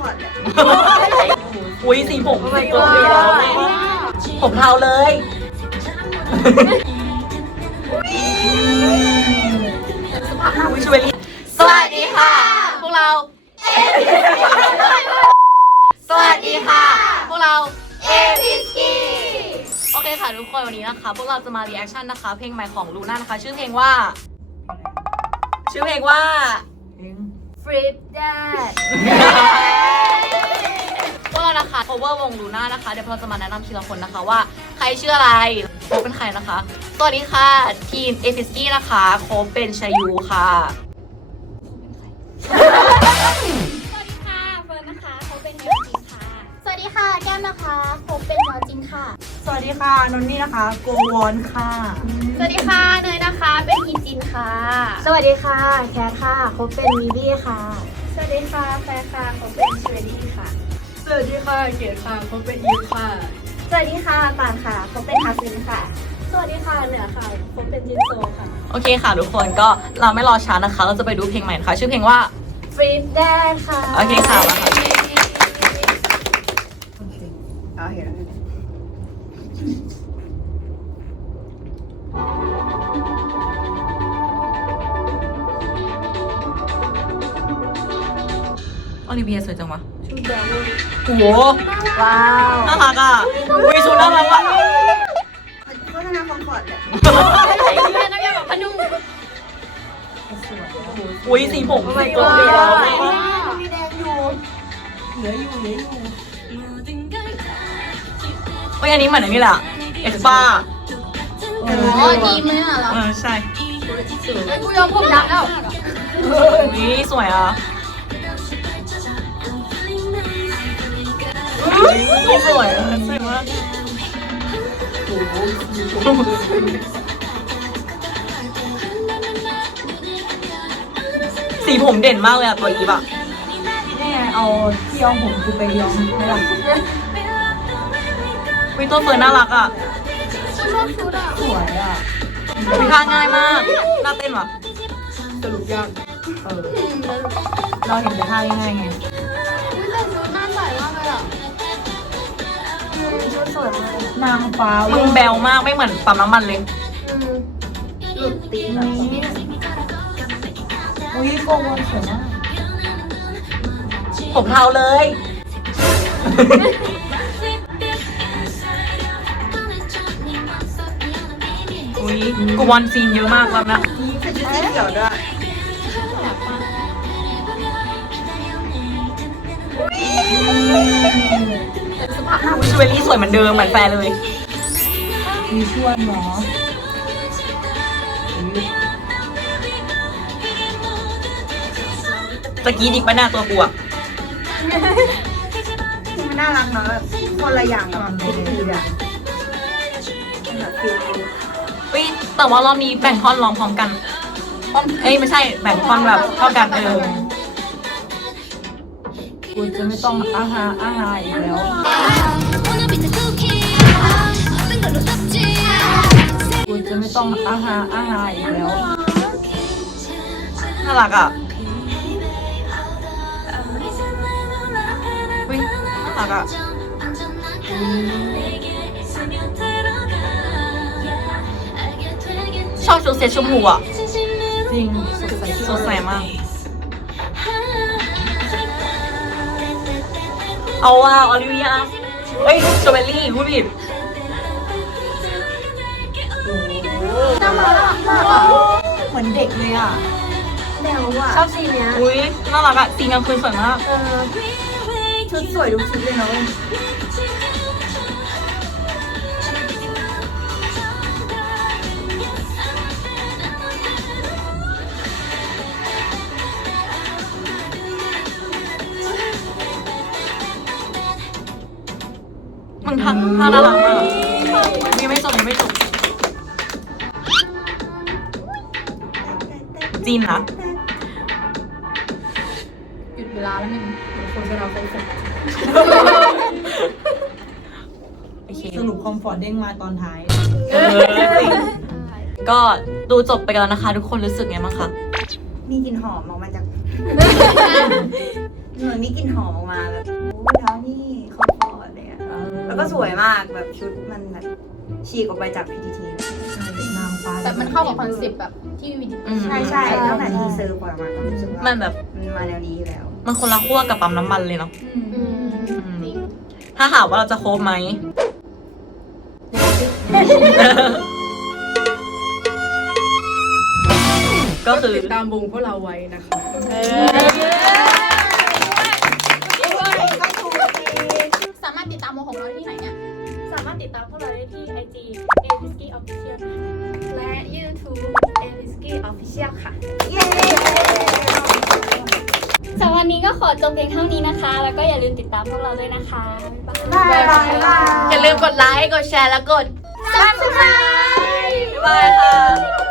ฟอร์ตเนี่ยอุ้ยสีผมสีตัวเดียวผมเทาเลยอุ้ยชเวลี่สวัสดีค่ะ พวกเรา สวัสดีค่ะ พวกเรา เอพิสกี้โอเคค่ะทุกคนวันนี้นะคะ พวกเราจะมารีแอคชั่นนะคะ เพลงใหม่ของลูน่านะคะ ชื่อเพลงว่า ชื่อเพลงว่า Flip That พวกเรานะคะ cover วงลูน่านะคะ เดี๋ยวเราจะมาแนะนำทีละคนนะคะว่า ใครชื่ออะไรโคเป็นใครนะคะสวัสดีค่ะทีมเอพิสกี้นะคะ โคเป็นชายูค่ะ วัสดีค่ะนนนี่นะคะโกวอนค่ะ สวัสดีค่ะเนยนะคะ เป็นฮิจินค่ะ สวัสดีค่ะ แคทค่ะโคเป็นมิลี่ค่ะ สวัสดีค่ะแฟร์ค่ะผมเป็นเชอรี่ค่ะ สวัสดีค่ะเกดค่ะโคเป็นอีฟค่ะ สวัสดีค่ะปานค่ะผมเป็นฮาซินค่ะ สวัสดีค่ะเหนือค่ะผมเป็นจินโซค่ะ โอเคค่ะทุกคนก็เราไม่รอช้านะคะ เราจะไปดูเพลงใหม่นะคะชื่อเพลงว่า Flip That ค่ะ โอเคค่ะมาค่ะ เอาเห็นแล้ว โอลิเวียสวยจังวะชุดแดงเลยโอ้โหว้าวน่ารักอะอุ้ยชุดน่ารักอะโฆษณาคอมฟอร์ตเนี่ยน้ำยาแบบพนุ่มอุ้ยสีผมสีตัวเดียวมีแดงอยู่อุ้ยอั นนี้เหมือนอันนี้แหละเอ็กซ์ป้าโอ้ดีมเลยอะเราเออใช่กูยอมผมยักษ์แล้วอุ้ยสวยอะอุ้ยสวยอะสวยมากสีผมเด่นมากเลยอะตัวอีฟอะนี่ไงเอาที่ย้อมผมกูไปย้อมไม่หรอ วิตัวเฟิร์นน่ารักอะกูชอบชุดอะสวยอะวิท่าง่ายมากน่าเต้นว่ะเออเราเห็นแต่ท่าง่ายๆไงอุ้ยแต่ชุดน่าใส่มากเลยอะชุดสวยมากนางฟ้ามึงแบวมากไม่เหมือนปั๊มน้ำมันเลยหลุดตีนนี้อุ้ยโกวอนสวยมากผมเทาเลย ยกูวอนซีนเยอะมากแล้วนะนี่คือชุดสีเขียวด้วยชเวลี่สวยเหมือนเดิมเหมือนแฟนเลยมีชวนเนาะตะกี้ดิกปะหน้าตัวกูอะที่มันน่ารักเนาะคนละอย่างกับทุกทีอะ แต่ว่ารอบนี้แบ่งท่อนร้องพร้อมกันเอ้ยไม่ใช่แบ่งท่อนแบบเท่ากันเออกูจะไม่ต้องอาหาอาหาอีกแล้ว กูจะไม่ต้องอาหาอาหาอีกแล้ว น่ารักอะอุ้ยน่ารักอะ อบชุดเซ็ตชมพูอะ จริงสดใสสดใสมาก เอาว่าออลิเวียเฮ้ยสตรอเบอรี่พูดผิดเหมือนเด็กเลยอะแนวอะชอบสีเนี้ยอุ้ยน่ารักอะสีกลางคืนสวยมาก เออชุดสวยทุกชุดเลยเนาะ มึงทำท่าน่ารักมากยังไม่จบยังไม่จบจีนนะหยุดเวลาแล้วหนึ่งคนไปเราไปเสร็จโอเคสรุปคอมฟอร์ตเด้งมาตอนท้ายเออจริงก็ดูจบไปกันแล้วนะคะ ทุกคนรู้สึกไงบ้างคะ มีกลิ่นหอมออกมาจากเหมือนมีกลิ่นหอมออกมาแบบโอ้เท้านี่คอม แล้วก็สวยมากแบบชุดมันแบบฉีกออกไปจาก PTT นางฟ้าแบบมันเข้ากับคอนเซ็ปต์แบบที่วิดีอืมใช่ใช่ตั้งแต่ทีเซอร์ปล่อยออกมาก็รู้สึกว่ามันแบบมันมาแนวนี้อยู่แล้ว มันคนละขั้วกับปั๊มน้ำมันเลยเนาะอืมจริงถ้าถามว่าเราจะโคบไหมก็คือติดตามวงพวกเราไว้นะคะามารถติดตามวงของเราได้ที่ไหนเนี่ย สามารถติดตามพวกเราได้ที่ IG a p i s k y Official และ YouTube a p i s k y Official ค่ะ เย้สำหรับวันนี้ก็ขอจบเพียงเท่านี้นะคะ แล้วก็อย่าลืมติดตามพวกเราด้วยนะคะบายบายบาย อย่าลืมกดไลค์ กดแชร์ และกด Subscribe บ๊ายบายค่ะ